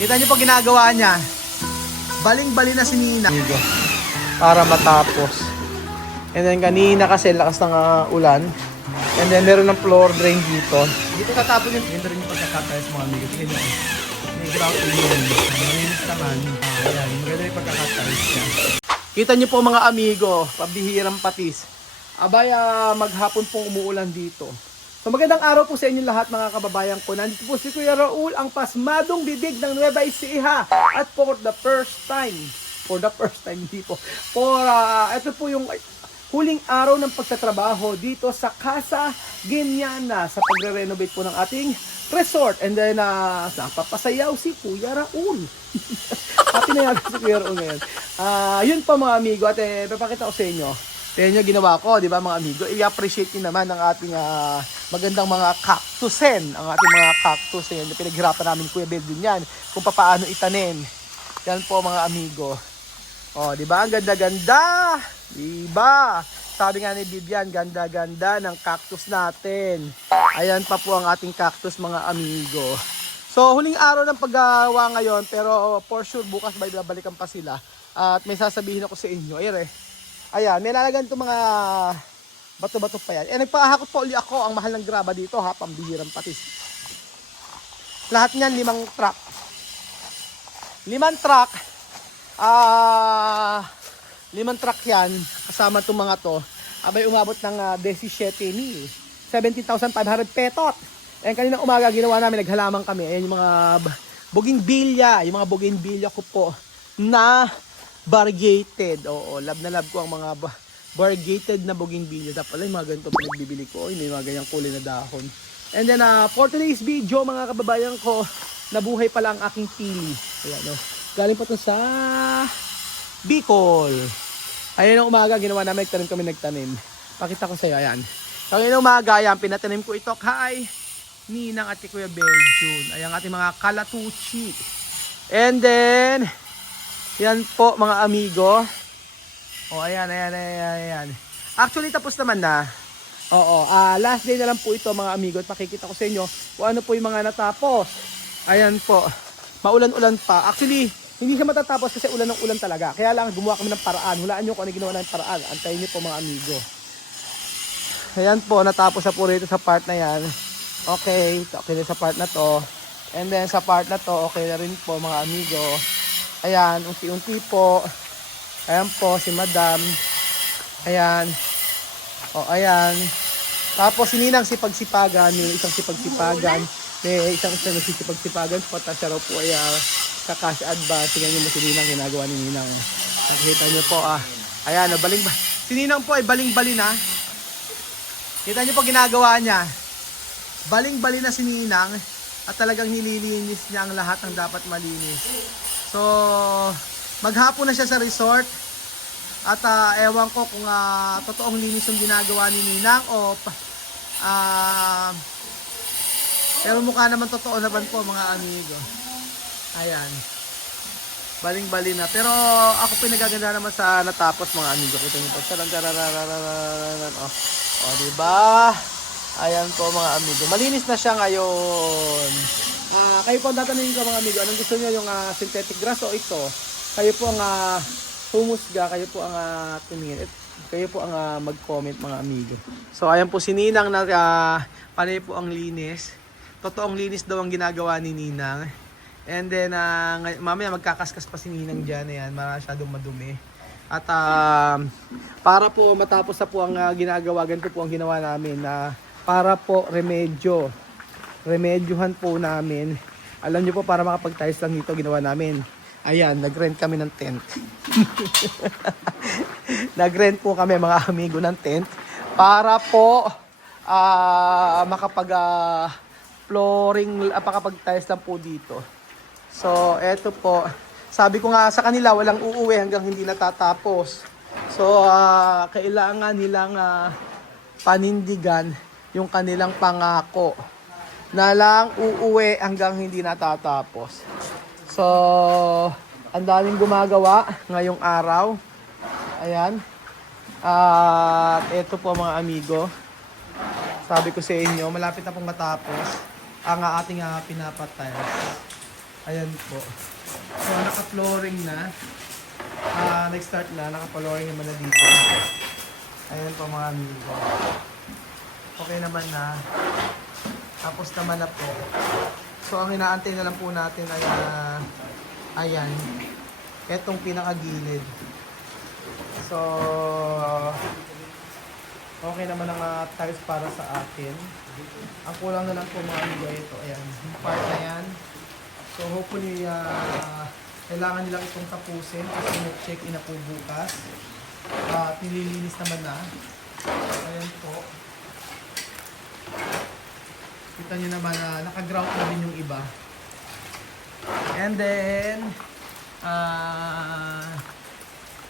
Kita niyo po ginagawa niya. Baling-bali na si Nina. Para matapos. And then kanina kasi lakas ng ulan. And then meron ng floor drain dito. Dito tatapon yung ito rin yung pagkakatayos mga amigo. Tingnan nyo. May ground yun. Marinis naman. Ayan. Maganda yung pagkakatayos niya. Kita nyo po mga amigo. Pabihirang patis. Abay, maghapon pong umuulan dito. So magandang araw po sa inyo lahat mga kababayan ko. Nandito po si Kuya Raul, ang pasmadong bibig ng Nueva Ecija. At for the first time, hindi po. Ito po yung huling araw ng pagtatrabaho dito sa Casa Guiñana sa pagre-renovate po ng ating resort. And then, napapasayaw si Kuya Raul. Happy na yaga si Kuya Raul ngayon. Yun po mga amigo. At papakita ko sa inyo. Tignan nyo ginawa ko, di ba mga amigo? I-appreciate nyo naman ang ating magandang mga cactusen. Ang ating mga cactus. Yan, pinaghirapan namin Kuya Bel din yan. Kung paano itanim. Yan po mga amigo. O, di ba? Ang ganda-ganda. Di ba? Sabi nga ni Bibian, ganda-ganda ng cactus natin. Ayan pa po ang ating cactus mga amigo. So, huling araw ng paggawa ngayon. Pero for sure, bukas may babalikan pa sila. At may sasabihin ako sa inyo. Ayan, may lalagyan itong mga bato-bato pa yan. Nagpahakot pa uli ako ang mahal ng graba dito ha, pambihirang patis. Lahat niyan 5 truck. 5 truck. 5 truck yan, kasama itong mga to. Abay umabot ng 17,000. 17,500 petot. Kanina umaga ginawa namin, naghalaman kami. Ayan yung mga bougainvillea. Yung mga bougainvillea ko po na variegated. Oo, love na love ko ang mga variegated na bougainvillea. Dapat pala yung mga ganito pinagbibili ko. May mga ganyang kulay na dahon. And then for today's video mga kababayan ko, nabuhay pala ang aking pili. Ayan, galing pa to sa Bicol. Ayun ang umaga ginawa namin, nagtanim. Pakita ko sa iyo, ayan. Kanina umaga, ayan, pinatanim ko ito kay Ninang at Kuya Beljun. Ayan ating mga kalatuchi. And then yan po mga amigo. Ayan. Actually tapos naman na. Last day na lang po ito mga amigo. At makikita ko sa inyo kung ano po yung mga natapos. Ayan po. Maulan-ulan pa. Actually, hindi siya matatapos kasi ulan ng ulan talaga. Kaya lang gumawa kami ng paraan. Hulaan nyo kung ano ginawa ng paraan. Antayin nyo po mga amigo. Ayan po, natapos na po rito sa part na yan. Okay na sa part na to. And then sa part na to, okay na rin po mga amigo. Ayan, unti-unti po. Ayan po, si Madam. Ayan. Ayan. Tapos, sininang sipagsipagan. May isang sipagsipagan. May isang nagsisipagsipagan. Pata siya raw po ay kakash advance. Tingnan nyo mo si Ninang, ginagawa ni Ninang. Nakikita nyo po, Ayan, si Ninang po ay baling-bali na. Kita nyo po ginagawa niya. Baling-bali na si Ninang. At talagang nililinis niya ang lahat ng dapat malinis. So, maghapon na siya sa resort. At ewan ko kung totoong linis yung ginagawa ni Ninang o pero mukha naman totoo naman po mga amigo. Ayan. Baling-bali na. Pero ako pinagaganda naman sa natapos mga amigo. Kita niyo po. Diba? Ayan po mga amigo. Malinis na siya ngayon. Kayo po ang tatanungin ko mga amigo, anong gusto niyo, yung synthetic grass o ito? Kayo po ang humusga, kayo po ang tumingin. Kayo po ang mag-comment mga amigo. So ayan po si Ninang na panay po ang linis. Totoong linis daw ang ginagawa ni Ninang. And then mamaya magkakaskas pa si Ninang dyan. Ayan, masyadong madumi. At para po matapos na po ang ginagawa, ganito po ang ginawa namin para po remedyohan po namin. Alam nyo po, para makapag-tiles lang dito, ginawa namin. Ayan, nag-rent kami ng tent. Nag-rent po kami mga amigo ng tent para po makapag-flooring, makapag-tiles lang po dito. So, eto po. Sabi ko nga sa kanila, walang uuwi hanggang hindi natatapos. So, kailangan nilang panindigan yung kanilang pangako na lang uuwi hanggang hindi natatapos. So, ang daming gumagawa ngayong araw. Ayan. At ito po mga amigo. Sabi ko sa inyo, malapit na pong matapos ang ating pinapatiles. Ayan po. So, naka-flooring na. Nag-start na. Naka-flooring naman na dito. Ayan po mga amigo. Okay naman na. Tapos naman na po. So, ang inaantay na lang po natin ay ayan. Etong pinakagilid. So, okay naman ang tiles para sa akin. Ang kulang na lang po mga amigo ito. Ayan. Yung part na yan. So, hopefully, kailangan nilang itong tapusin kasi mag-check-in na po bukas. At nililinis naman na. Ayan po. Kita nyo naman na naka-grout na din yung iba. And then,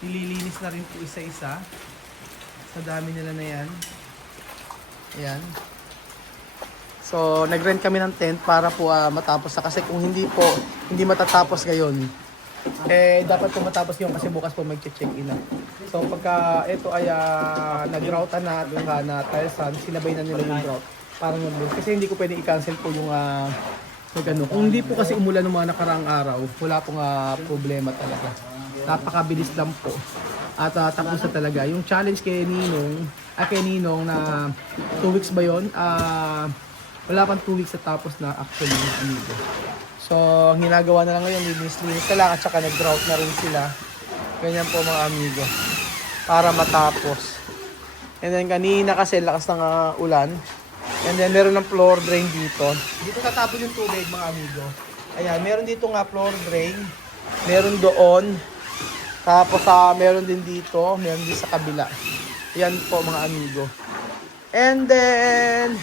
nililinis na rin po isa-isa. Sa dami nila na yan. Ayan. So, nag-rent kami ng tent para po matapos na. Kasi kung hindi po, hindi matatapos ngayon, dapat po matapos yun kasi bukas po mag-check-in na. So, pagka ito ay nag-routan na at na-tilesan, sinabay na nila yung route. Parang yun. Kasi hindi ko pwede i-cancel po yung ano. Kung hindi po kasi umulan ng mga nakaraang araw, wala pong problema talaga. Napakabilis lang po. At tapos na talaga. Yung challenge kay Ninong na 2 weeks ba yun? Wala pang 2 weeks na tapos na actually yung amigo. So, ang ginagawa na lang ngayon, linis-linis na lang at saka nag-drought na rin sila. Ganyan po mga amigo. Para matapos. And then kanina kasi lakas ng ulan. And then meron ng floor drain dito. Dito tatapon yung tubig mga amigo. Ayan, meron dito nga floor drain. Meron doon. Tapos meron din dito. Meron din sa kabila. Ayan po mga amigo. And then,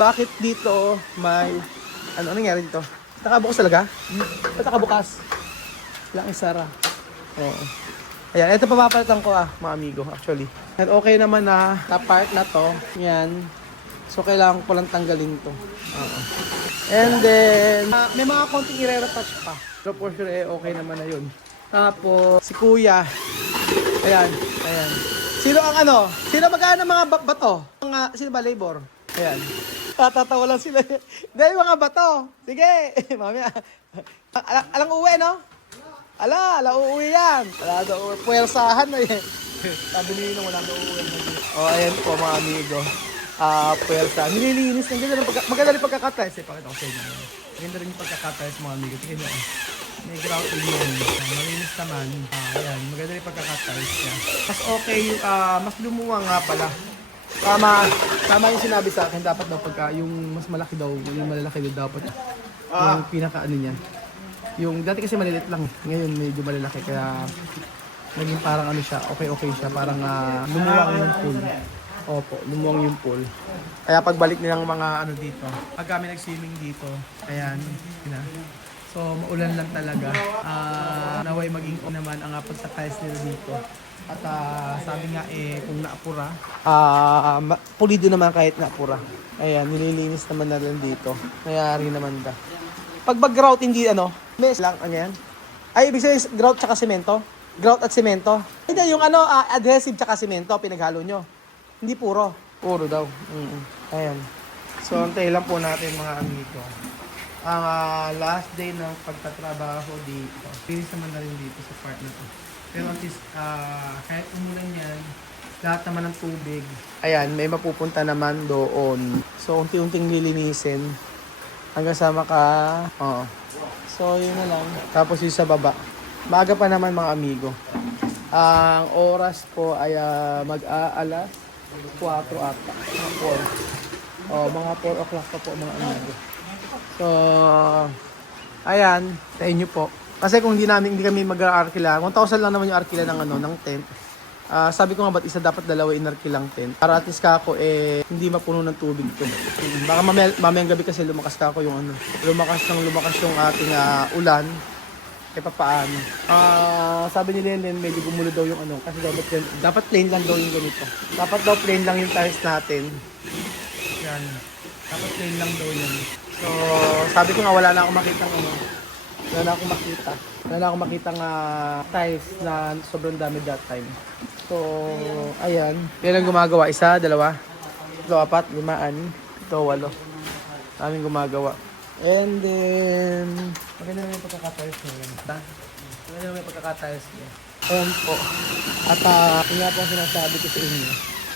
bakit dito may... Ano nangyari dito? Nakabukas talaga? Ba't nakabukas? Lang isara. Oo. Ayan, ito papapalitan ko mga amigo actually. At okay naman na part na to. Yan. So, kailangan ko lang tanggalin to. Oo. And then, may mga konting i-retouch pa. So, for sure, okay naman na yun. Tapos, si Kuya. Ayan. Ayan. Sino ang ano? Sino magkano mga bato? Sino ba labor? Ayan. Tatatawa lang sila. Dahil mga bato. Sige. Mamaya. Alang uwi, no? Ala uuwi yan. Wala daw uwi. Puwersahan na eh. Sabi niyo nung wala daw uwi. Ayan po mga amigo. Puwersa. Nililinis ng ganda. Maganda rin pagkakatiles. Pakita ko sa inyo. Maganda rin yung pagkakatiles mga amigo. Tingnan nyo. May grout din yun. Malinis naman. Ayan. Maganda rin pagkakatiles niya. Mas okay. Mas lumuwa nga pala. Tama yung sinabi sa akin. Dapat daw pagka yung mas malaki daw. Yung malalaki daw dapat. Yung pinaka ano niya. Yung dati kasi malilit lang. Ngayon medyo malalaki. Kaya naging parang ano siya. Okay siya. Parang lumuwang yung pool. Opo, lumuwang yung pool. Kaya pagbalik nilang mga ano dito, pag kami nag-swimming dito, ayan, so maulan lang talaga. Naway maging naman ang pagsa-tiles nila dito. At sabi nga kung naapura, pulido naman kahit naapura. Ayan, nililinis naman na lang dito. Nangyari naman da. Pag grout hindi mes lang, ano yan? Ay, ibig sabihin grout tsaka semento? Grout at semento? Hindi, yung adhesive tsaka semento, pinaghalo nyo. Hindi puro. Puro daw. Ayan. So, antay lang po natin mga amigo. Ang last day ng pagtatrabaho dito. Finish naman na rin dito sa part na to. Pero at least, kahit umulan yan, lahat naman ng tubig. Ayan, may mapupunta naman doon. So, unti-unting lilinisin. Hanggang sa So, yun na lang. Tapos yung sa baba. Maaga pa naman mga amigo. Ang oras po ay mag-aalas 4 ata. Mga 4 o'clock pa po mga amigo. So, ayan, sa inyo po. Kasi kung hindi kami mag-arkila, 1,000 lang naman yung arkila ng tent. Sabi ko nga ba't isa dapat dalawa inarkilang tent. Para at least kako hindi mapuno ng tubig to. Baka mamayang gabi kasi lumakas kako yung lumakas yung ating ulan. Papaano. Sabi ni Lenlen medyo gumulo daw yung kasi dapat plain lang daw yung ganito. Dapat daw plain lang yung tiles natin. Yan. Dapat plain lang daw yun. So, sabi ko nga wala na akong makitang Wala na akong makitang tiles na sobrang dami that time. So, ayan. Yan ang gumagawa. 1, 2, 3, 4, 5, 6, 7, 8. Ito, 8. Daming gumagawa. And then, maganda naman yung pagkakatiles niya. Maganda naman yung pagkakatiles niya. Ayan po. At yun nga po ang sinasabi ko sa inyo.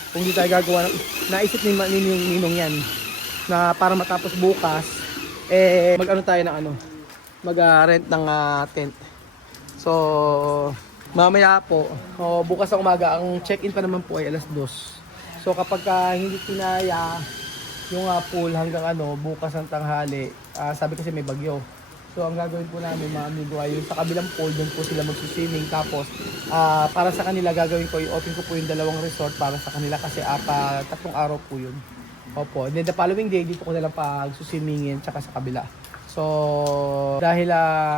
Kung hindi tayo gagawa, naisip ni Ninong yan, na para matapos bukas, mag-ano tayo ng mag-rent ng tent. So, mamaya po, bukas sa umaga, ang check-in pa naman po ay alas 2. So, kapag hindi kinaya yung pool hanggang bukas ng tanghali, sabi kasi may bagyo. So, ang gagawin po namin mga amigo ay yung sa kabilang pool, doon po sila mag-swimming. Tapos, para sa kanila gagawin ko, i-open ko po yung dalawang resort para sa kanila kasi 3 araw po yun. Opo. And then the following day, dito ko na lang pag-swimmingin tsaka sa kabila. So, dahil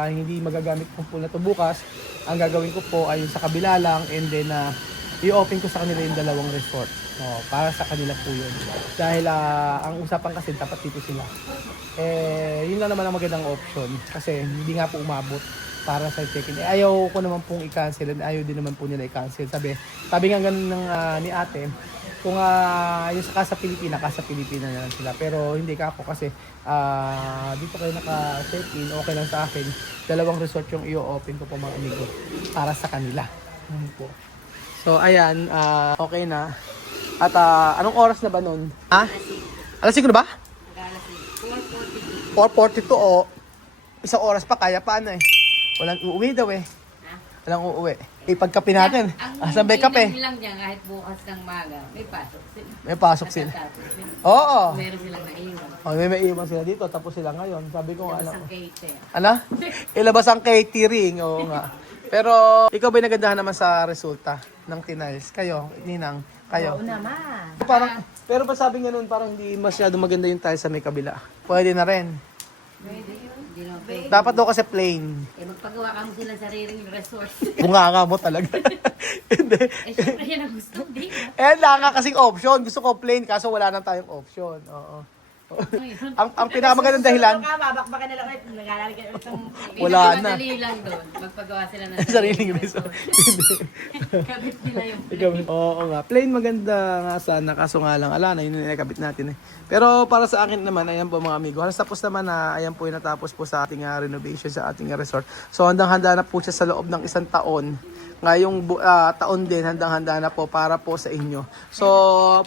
hindi magagamit kong pool na to bukas, ang gagawin ko po ay yung sa kabila lang and then i-open ko sa kanila yung dalawang resort. Para sa kanila po yun. Dahil ang usapan kasi dapat dito sila. Yun lang naman ang magandang option. Kasi hindi nga po umabot para sa check-in. Ayaw ko naman pong i-cancel and ayaw din naman po nila i-cancel. Sabi nga ganun ni ate, kung yung sa Casa Pilipina na lang sila. Pero hindi ka ako kasi dito kayo naka-check-in, okay lang sa akin. Dalawang resort yung i-open ko po mga amigo para sa kanila. Po. So ayan, okay na. At anong oras na ba nun? Alas 5 na ba? 4:42 o isang oras pa, kaya pa Walang uuwi daw Walang uuwi. Pagkape natin. Sabay kape. Ang lang dyan, kahit bukas ng maga, may pasok sila. May pasok sila. Oo. Meron silang naiwan. May maiwan sila dito, tapos sila ngayon. Sabi ko Tapos ang cater. Ilabas ang catering. Oo nga. Pero ikaw ba'y nagandahan naman sa resulta ng tiles? Kayo, Ninang, kayo? Oo naman. Pero ba sabi nga nun, parang hindi masyado maganda yung tiles sa may kabila. Pwede na rin. Pwede yun. Hindi na pwede. Dapat daw kasi plain. Magpagawa ka mo sila sariling resort. Bunganga mo talaga. Hindi. Syempre yan ang gusto. Hindi. Wala kasing option. Gusto ko plain, kaso wala nang tayong option. Oo. ang pinakamagandang dahilan, Babakbakan na lang kayo. Nag-aalalagay isang... Wala na. Madali lang doon. Magpagawa sila ng sariling resort. Kabit nila yung Oo nga. Plain maganda nga sana, kaso nga lang, ala na, yun yung nakabit natin Pero para sa akin naman, ayan po mga amigo, halos tapos naman na, ayan po yung natapos po sa ating renovation sa ating resort. So handang-handa na po siya sa loob ng 1 taon. Ngayong taon din, handang-handa na po para po sa inyo. So,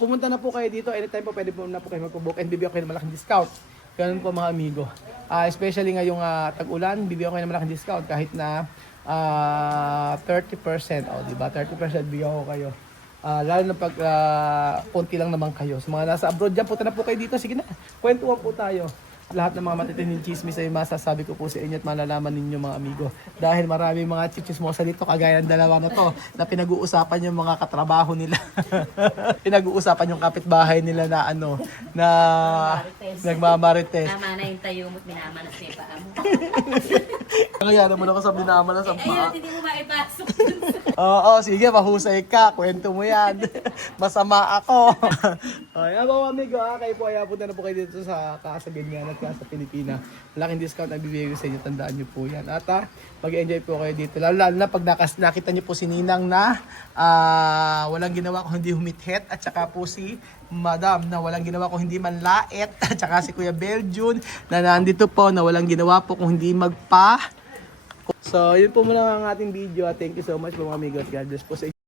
pumunta na po kayo dito. Anytime po, pwede po na po kayo magpo-book and bibigyan kayo ng malaking discount. Ganun po mga amigo. Especially ngayong tag-ulan, bibigyan kayo ng malaking discount kahit na 30%. Diba? 30% bigyan ko kayo. Lalo na pag konti lang naman kayo. Sa mga nasa abroad dyan, punta na po kayo dito. Sige na, kwentuhan po tayo. Lahat ng mga matitinding chismis ay masasabi ko po sa inyo at malalaman ninyo mga amigo. Dahil marami mga chichismosa dito, kagaya ng dalawa na to, na pinag-uusapan yung mga katrabaho nila. Pinag-uusapan yung kapitbahay nila na na nagmamarites. Tama na yung tayo mo't minamanas niya yung paa mo. Kaya naman ako sa binamanas ang paa. Hindi mo maipasok. Oo, sige, mahusay ka. Kwento mo yan. Masama ako. Ay, mga amigo, kayo po ay punta na po kayo dito sa Casa Ganyan at Casa Pilipina. Malaking discount ang bibigay ko sa inyo. Tandaan nyo po yan. At mag-enjoy po kayo dito. Lalo na pag nakita nyo po si Ninang na walang ginawa ko hindi humithit. At saka po si Madam na walang ginawa ko hindi manlait. At saka si Kuya Beljun na nandito po na walang ginawa po kung hindi So, yun po muna ang ating video. Thank you so much mga amigo at God bless po sa inyo.